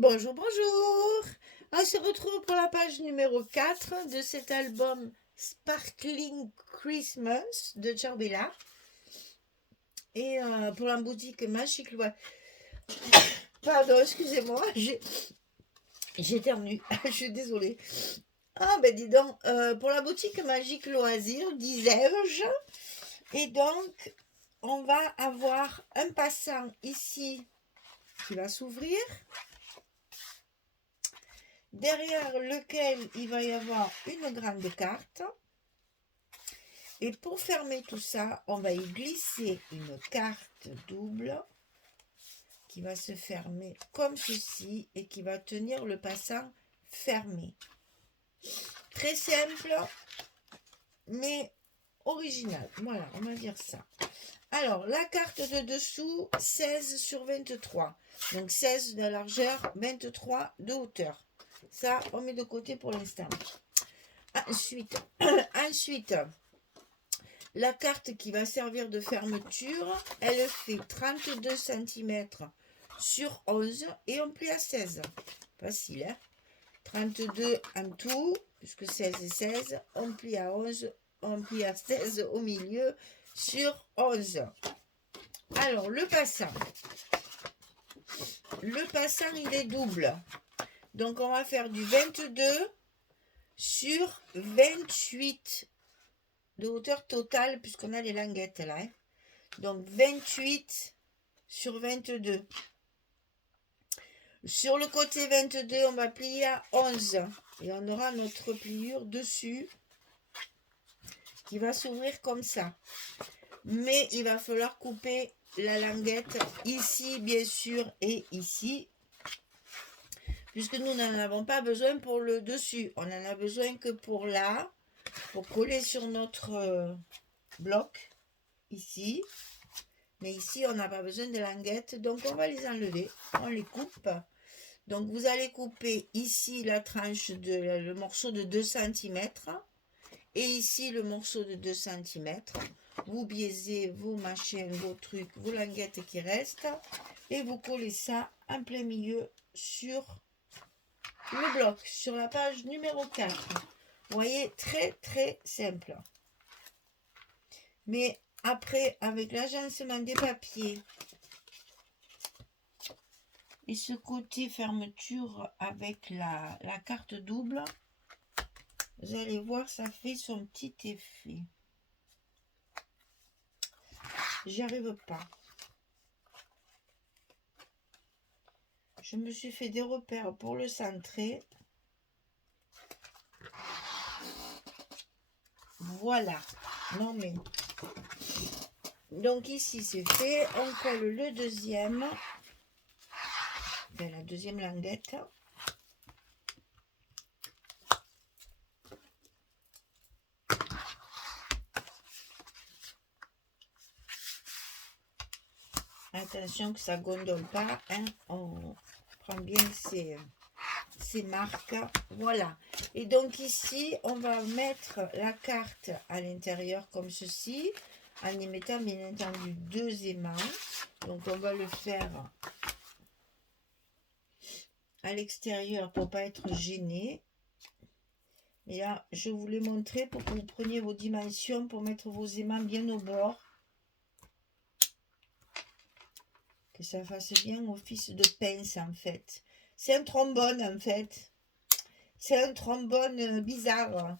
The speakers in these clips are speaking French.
Bonjour, bonjour. On se retrouve pour la page numéro 4 de cet album Sparkling Christmas de Charbella. Et pour la boutique Magique Loisirs. Pardon, excusez-moi, j'éternue, je suis désolée. Ah ben dis donc, pour la boutique Magique Loisirs, disais-je. Et donc, on va avoir un passant ici qui va s'ouvrir, derrière lequel il va y avoir une grande carte. Et pour fermer tout ça, on va y glisser une carte double qui va se fermer comme ceci et qui va tenir le passant fermé. Très simple, mais original. Voilà, on va dire ça. Alors, la carte de dessous, 16 sur 23. Donc 16 de largeur, 23 de hauteur. Ça, on met de côté pour l'instant. Ensuite, la carte qui va servir de fermeture, elle fait 32 cm sur 11 et on plie à 16. Facile, hein? 32 en tout, puisque 16 et 16, on plie à 11, on plie à 16 au milieu sur 11. Alors, le passant, il est double. Donc, on va faire du 22 sur 28 de hauteur totale, puisqu'on a les languettes là. Hein. Donc, 28 sur 22. Sur le côté 22, on va plier à 11. Et on aura notre pliure dessus qui va s'ouvrir comme ça. Mais il va falloir couper la languette ici, bien sûr, et ici. Puisque nous n'en avons pas besoin pour le dessus. On n'en a besoin que pour là, pour coller sur notre bloc, ici. Mais ici, on n'a pas besoin de languettes, donc on va les enlever. On les coupe. Donc vous allez couper ici la tranche le morceau de 2 cm et ici le morceau de 2 cm. Vous biaisez vos machins, vos trucs, vos languettes qui restent et vous collez ça en plein milieu sur le bloc, sur la page numéro 4. Vous voyez, très très simple. Mais après, avec l'agencement des papiers et ce côté fermeture avec la carte double, vous allez voir, ça fait son petit effet. J'y arrive pas. Je me suis fait des repères pour le centrer. Voilà. Non mais. Donc ici c'est fait. On colle le deuxième. La deuxième languette. Attention que ça gondole pas. Hein. On prend bien ces marques. Voilà. Et donc ici, on va mettre la carte à l'intérieur comme ceci. En y mettant bien entendu 2 aimants. Donc on va le faire à l'extérieur pour pas être gêné. Et là, je vous l'ai montré pour que vous preniez vos dimensions pour mettre vos aimants bien au bord. Que ça fasse bien office de pince en fait. C'est un trombone en fait. C'est un trombone bizarre.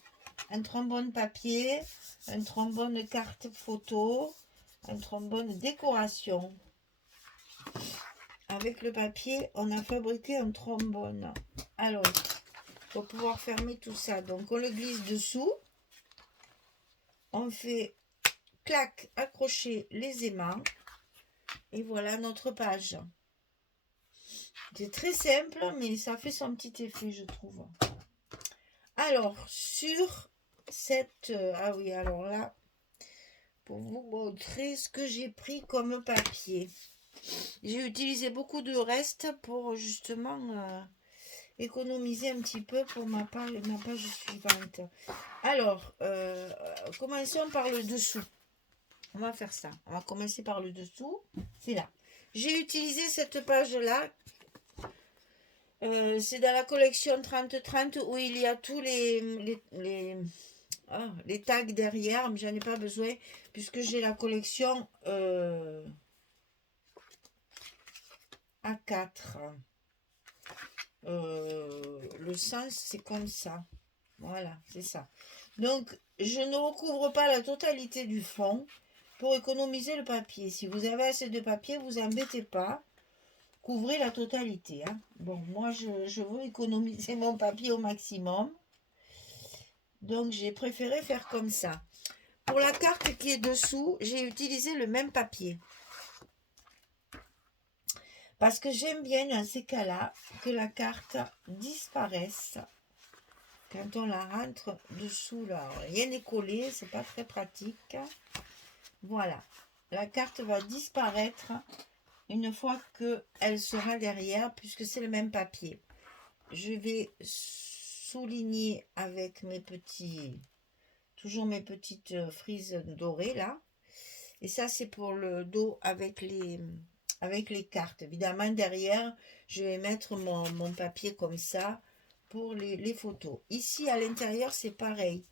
Un trombone papier, un trombone carte photo, un trombone décoration. Avec le papier, on a fabriqué un trombone. Alors, pour pouvoir fermer tout ça, donc on le glisse dessous. On fait clac, accrocher les aimants. Et voilà notre page. C'est très simple, mais ça fait son petit effet, je trouve. Alors, sur cette... ah oui, alors là, pour vous montrer ce que j'ai pris comme papier. J'ai utilisé beaucoup de reste pour justement économiser un petit peu pour ma page suivante. Alors, commençons par le dessous. On va faire ça. On va commencer par le dessous. C'est là. J'ai utilisé cette page-là C'est dans la collection 30-30 où il y a tous les tags derrière, mais j'en ai pas besoin puisque j'ai la collection A4. Le sens, c'est comme ça. Voilà, c'est ça. Donc, je ne recouvre pas la totalité du fond pour économiser le papier. Si vous avez assez de papier, vous embêtez pas. Couvrez la totalité. Hein. Bon, moi, je veux économiser mon papier au maximum. Donc, j'ai préféré faire comme ça. Pour la carte qui est dessous, j'ai utilisé le même papier. Parce que j'aime bien dans ces cas-là que la carte disparaisse quand on la rentre dessous. Là. Rien n'est collé, c'est pas très pratique. Voilà, la carte va disparaître une fois qu'elle sera derrière puisque c'est le même papier. Je vais souligner avec toujours mes petites frises dorées là. Et ça c'est pour le dos avec les cartes. Évidemment derrière, je vais mettre mon papier comme ça pour les photos. Ici à l'intérieur c'est pareil.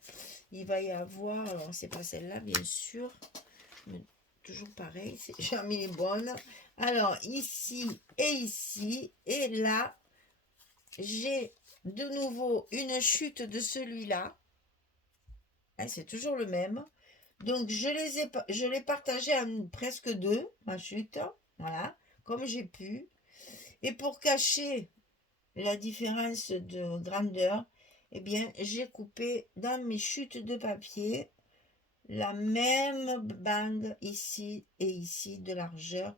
Il va y avoir, alors c'est pas celle-là bien sûr, mais toujours pareil, j'ai mis les bonnes. Alors ici, et là, j'ai de nouveau une chute de celui-là. Hein, c'est toujours le même. Donc je l'ai partagé en presque deux, ma chute. Voilà, comme j'ai pu. Et pour cacher la différence de grandeur, eh bien, j'ai coupé dans mes chutes de papier la même bande ici et ici de largeur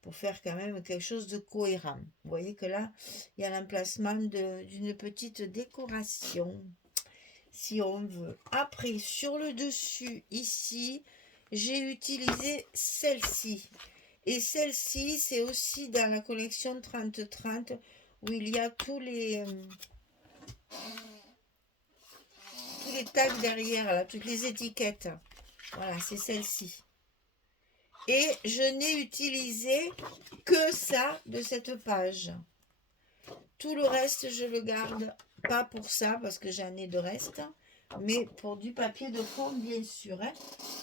pour faire quand même quelque chose de cohérent. Vous voyez que là, il y a l'emplacement d'une petite décoration, si on veut. Après, sur le dessus, ici, j'ai utilisé celle-ci. Et celle-ci, c'est aussi dans la collection 30-30 où il y a tous les tags derrière, là, toutes les étiquettes. Voilà, c'est celle-ci. Et je n'ai utilisé que ça de cette page. Tout le reste, je le garde pas pour ça, parce que j'en ai de reste, mais pour du papier de fond, bien sûr. Hein,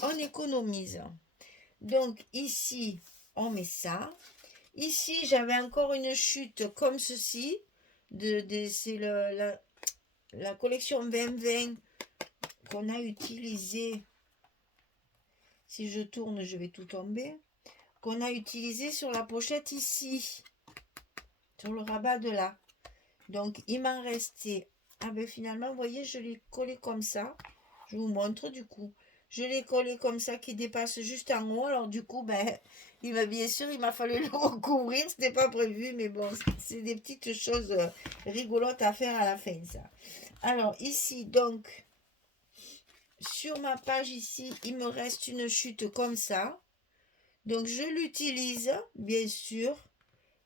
on économise. Donc ici, on met ça. Ici, j'avais encore une chute comme ceci. C'est la collection 2020 qu'on a utilisée. Si je tourne, je vais tout tomber. Qu'on a utilisé sur la pochette ici. Sur le rabat de là. Donc, il m'en restait. Ah ben finalement, vous voyez, je l'ai collé comme ça. Je vous montre du coup. Je l'ai collé comme ça, qui dépasse juste en haut. Alors du coup, ben, bien sûr, il m'a fallu le recouvrir. C'était pas prévu, mais bon, c'est des petites choses rigolotes à faire à la fin, ça. Alors ici, donc, sur ma page ici, il me reste une chute comme ça. Donc je l'utilise, bien sûr.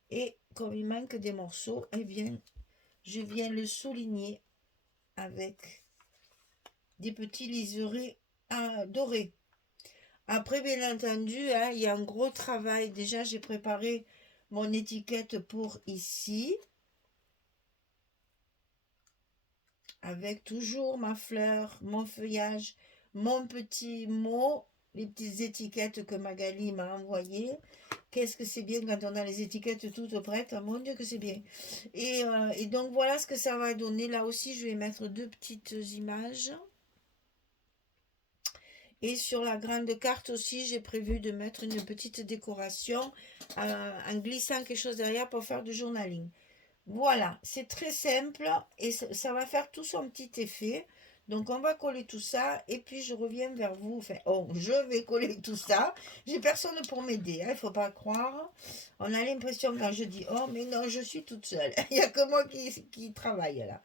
Et comme il manque des morceaux, eh bien, je viens le souligner avec des petits liserés dorés. Après, bien entendu, hein, il y a un gros travail. Déjà, j'ai préparé mon étiquette pour ici. Avec toujours ma fleur, mon feuillage, mon petit mot, les petites étiquettes que Magali m'a envoyées. Qu'est-ce que c'est bien quand on a les étiquettes toutes prêtes. Oh, mon Dieu que c'est bien. Et donc voilà ce que ça va donner. Là aussi, je vais mettre deux petites images. Et sur la grande carte aussi, j'ai prévu de mettre une petite décoration en glissant quelque chose derrière pour faire du journaling. Voilà, c'est très simple et ça va faire tout son petit effet. Donc on va coller tout ça et puis je reviens vers vous. Enfin, je vais coller tout ça. J'ai personne pour m'aider, il ne faut pas croire. On a l'impression quand je dis oh mais non, je suis toute seule. Il n'y a que moi qui travaille là.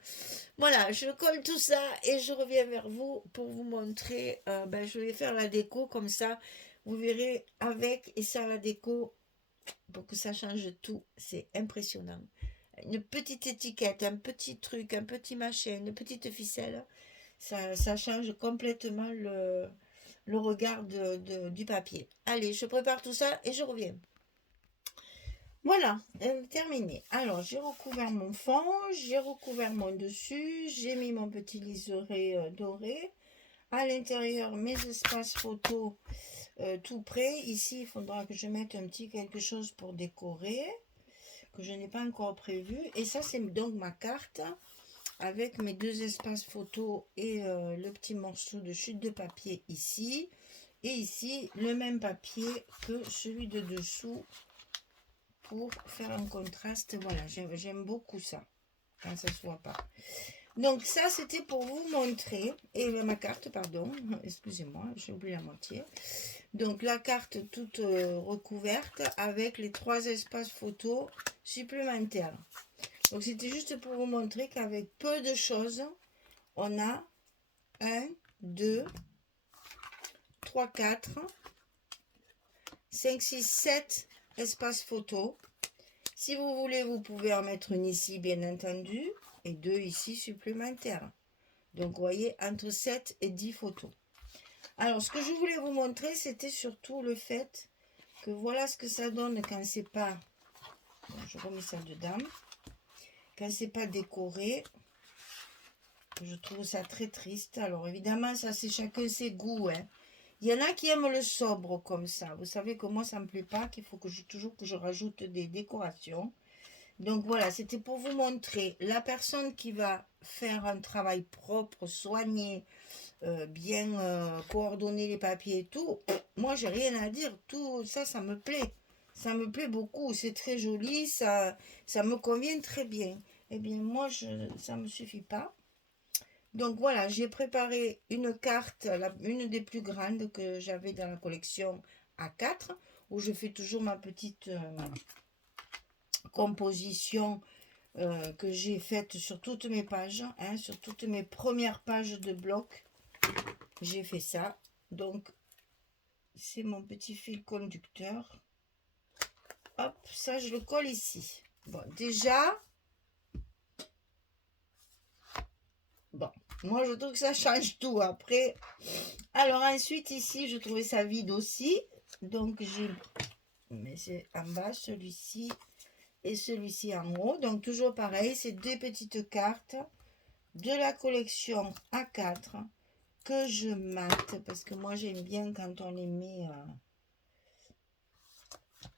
Voilà, je colle tout ça et je reviens vers vous pour vous montrer. Je vais faire la déco comme ça. Vous verrez avec et ça la déco pour que ça change tout. C'est impressionnant. Une petite étiquette, un petit truc, un petit machin, une petite ficelle, ça change complètement le regard du papier. Allez, je prépare tout ça et je reviens. Voilà, terminé. Alors, j'ai recouvert mon fond, j'ai recouvert mon dessus, j'ai mis mon petit liseré doré. À l'intérieur, mes espaces photos tout prêts. Ici, il faudra que je mette un petit quelque chose pour décorer, que je n'ai pas encore prévu. Et ça, c'est donc ma carte avec mes deux espaces photos et le petit morceau de chute de papier ici. Et ici, le même papier que celui de dessous pour faire un contraste. Voilà, j'aime beaucoup ça, quand ça ne se voit pas. Donc ça, c'était pour vous montrer, et ma carte, pardon, excusez-moi, j'ai oublié la moitié. Donc la carte toute recouverte avec les 3 espaces photos supplémentaires. Donc c'était juste pour vous montrer qu'avec peu de choses, on a 1, 2, 3, 4, 5, 6, 7 espaces photos. Si vous voulez, vous pouvez en mettre une ici, bien entendu, et 2 ici supplémentaires. Donc, vous voyez, entre 7 et 10 photos. Alors, ce que je voulais vous montrer, c'était surtout le fait que voilà ce que ça donne quand c'est pas... Bon, je remets ça dedans. Quand c'est pas décoré, je trouve ça très triste. Alors, évidemment, ça, c'est chacun ses goûts, hein. Il y en a qui aiment le sobre comme ça. Vous savez que moi, ça me plaît pas, qu'il faut que toujours que je rajoute des décorations. Donc voilà, c'était pour vous montrer la personne qui va faire un travail propre, soigné, bien coordonner les papiers et tout. Moi, j'ai rien à dire. Tout ça, ça me plaît. Ça me plaît beaucoup. C'est très joli. Ça me convient très bien. Eh bien, moi, ça ne me suffit pas. Donc voilà, j'ai préparé une carte, une des plus grandes que j'avais dans la collection A4, où je fais toujours ma petite composition que j'ai faite sur toutes mes pages, hein, sur toutes mes premières pages de bloc. J'ai fait ça. Donc, c'est mon petit fil conducteur. Hop, ça, je le colle ici. Bon, déjà, bon, moi, je trouve que ça change tout après. Alors, ensuite, ici, je trouvais ça vide aussi. Donc, j'ai... Mais c'est en bas, celui-ci et celui-ci en haut. Donc, toujours pareil, c'est 2 petites cartes de la collection A4 que je mate. Parce que moi, j'aime bien quand on les met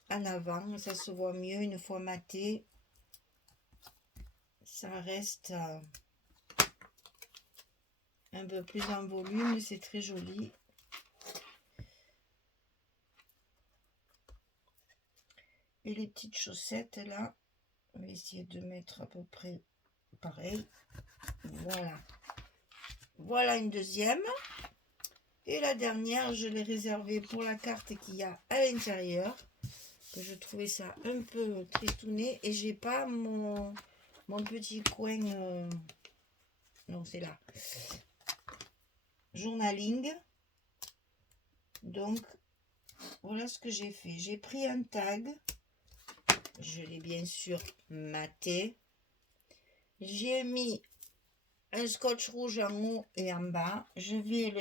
en avant. Ça se voit mieux une fois maté. Ça reste un peu plus en volume. C'est très joli. Et les petites chaussettes là, on va essayer de mettre à peu près pareil. Voilà. Voilà une deuxième. Et la dernière, je l'ai réservée pour la carte qu'il y a à l'intérieur. Je trouvais ça un peu tristouné. Et j'ai pas mon petit coin. Non, c'est là. Journaling. Donc, voilà ce que j'ai fait. J'ai pris un tag. Je l'ai bien sûr maté. J'ai mis un scotch rouge en haut et en bas.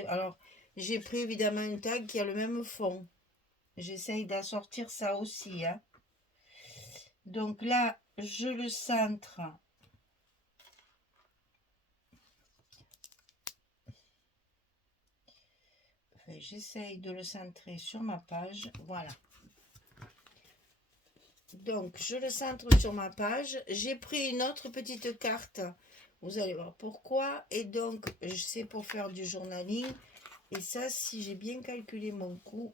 Alors, j'ai pris évidemment un tag qui a le même fond. J'essaye d'assortir ça aussi, hein. Donc là, je le centre. Enfin, j'essaye de le centrer sur ma page. Voilà. Donc, je le centre sur ma page. J'ai pris une autre petite carte. Vous allez voir pourquoi. Et donc, c'est pour faire du journaling. Et ça, si j'ai bien calculé mon coût.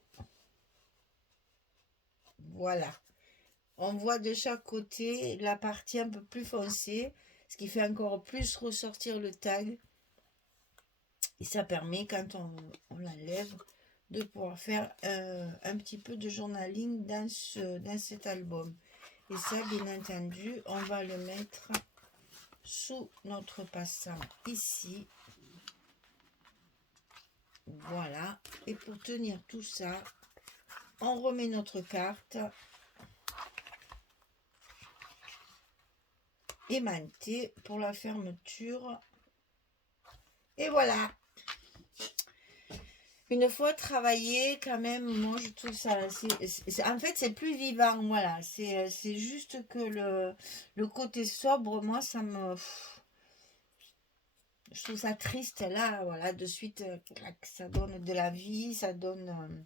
Voilà. On voit de chaque côté la partie un peu plus foncée. Ce qui fait encore plus ressortir le tag. Et ça permet, quand on l'enlève, de pouvoir faire un petit peu de journaling dans cet album. Et ça, bien entendu, on va le mettre sous notre passant ici. Voilà. Et pour tenir tout ça, on remet notre carte aimantée pour la fermeture. Et voilà. Une fois travaillé, quand même, moi je trouve ça, en fait c'est plus vivant, voilà. C'est juste que le côté sobre, moi ça me, je trouve ça triste là, voilà, de suite, clac, ça donne de la vie, ça donne.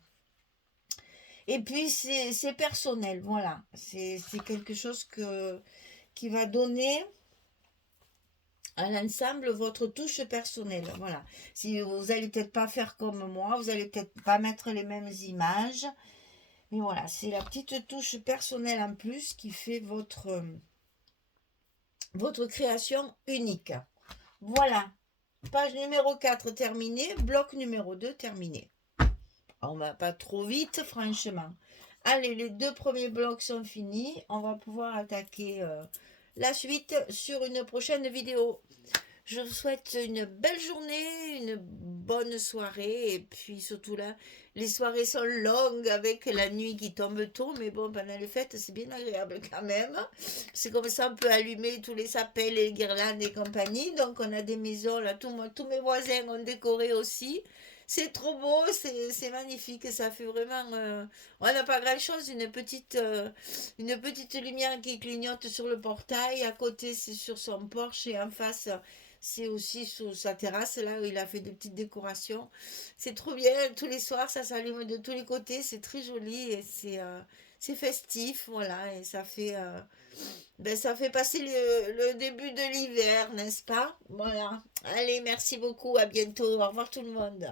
Et puis c'est personnel, voilà. C'est quelque chose qui va donner à l'ensemble votre touche personnelle. Voilà. Si vous allez peut-être pas faire comme moi, vous allez peut-être pas mettre les mêmes images, mais voilà, c'est la petite touche personnelle en plus qui fait votre création unique. Voilà. Page numéro 4 terminée, bloc numéro 2 terminé. On va pas trop vite, franchement. Allez, les 2 premiers blocs sont finis. On va pouvoir attaquer la suite sur une prochaine vidéo. Je vous souhaite une belle journée, une bonne soirée. Et puis surtout là, les soirées sont longues avec la nuit qui tombe tôt. Mais bon, pendant les fêtes, c'est bien agréable quand même. C'est comme ça, on peut allumer tous les sapins, les guirlandes et compagnie. Donc on a des maisons, là, tous mes voisins ont décoré aussi. C'est trop beau, c'est magnifique. Ça fait vraiment... on n'a pas grand-chose, une petite lumière qui clignote sur le portail. À côté, c'est sur son porche et en face... C'est aussi sur sa terrasse, là où il a fait des petites décorations. C'est trop bien, tous les soirs, ça s'allume de tous les côtés, c'est très joli et c'est festif, voilà, et ça fait passer le début de l'hiver, n'est-ce pas? Voilà. Allez, merci beaucoup, à bientôt, au revoir tout le monde.